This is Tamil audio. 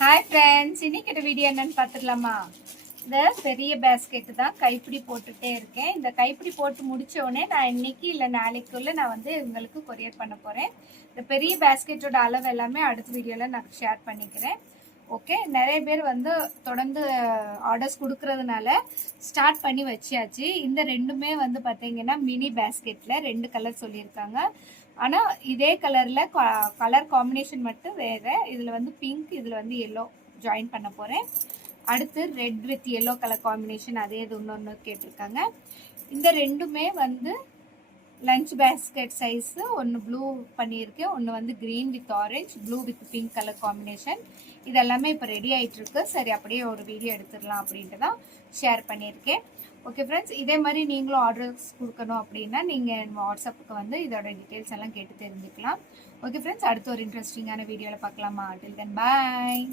ஹாய் ஃப்ரெண்ட்ஸ், இன்னைக்கு வீடியோ என்னன்னு பார்த்துடலாமா? இந்த பெரிய பேஸ்கெட்டு தான் கைப்பிடி போட்டுகிட்டே இருக்கேன். இந்த கைப்பிடி போட்டு முடிச்ச உடனே நான் இன்னைக்கு இல்லை நாளைக்குள்ள நான் வந்து உங்களுக்கு கொரியர் பண்ண போகிறேன். இந்த பெரிய பேஸ்கெட்டோட அளவு எல்லாமே அடுத்த வீடியோவில் நான் ஷேர் பண்ணிக்கிறேன். ஓகே, நிறைய பேர் வந்து தொடர்ந்து ஆர்டர்ஸ் கொடுக்கறதுனால ஸ்டார்ட் பண்ணி வச்சியாச்சு. இந்த ரெண்டுமே வந்து பார்த்தீங்கன்னா மினி பேஸ்கெட்டில் 2 கலர் சொல்லியிருக்காங்க. ஆனால் இதே கலரில் கலர் காம்பினேஷன் மட்டும் வேறு. இதில் வந்து பிங்க், இதில் வந்து எல்லோ ஜாயின் பண்ண போகிறேன். அடுத்து red with yellow colour combination, அதே இது இன்னொன்று கேட்டிருக்காங்க. இந்த ரெண்டுமே வந்து லஞ்ச் பேஸ்கெட் சைஸு. ஒன்று ப்ளூ பண்ணியிருக்கேன், ஒன்று வந்து green with orange, blue with pink colour combination. இதெல்லாமே இப்போ ரெடி ஆகிட்டுருக்கு. சரி, அப்படியே ஒரு வீடியோ எடுத்துடலாம் அப்படின்ட்டு தான் ஷேர் பண்ணியிருக்கேன். ஓகே ஃப்ரெண்ட்ஸ், இதே மாதிரி நீங்களும் ஆர்டர்ஸ் கொடுக்கணும் அப்படின்னா நீங்கள் வாட்ஸ்அப்புக்கு வந்து இதோட டீட்டெயில்ஸ் எல்லாம் கேட்டு தெரிஞ்சுக்கலாம். ஓகே ஃப்ரெண்ட்ஸ், அடுத்த ஒரு இன்ட்ரெஸ்டிங்கான வீடியோவில் பார்க்கலாமா? டில் தென் பாய்.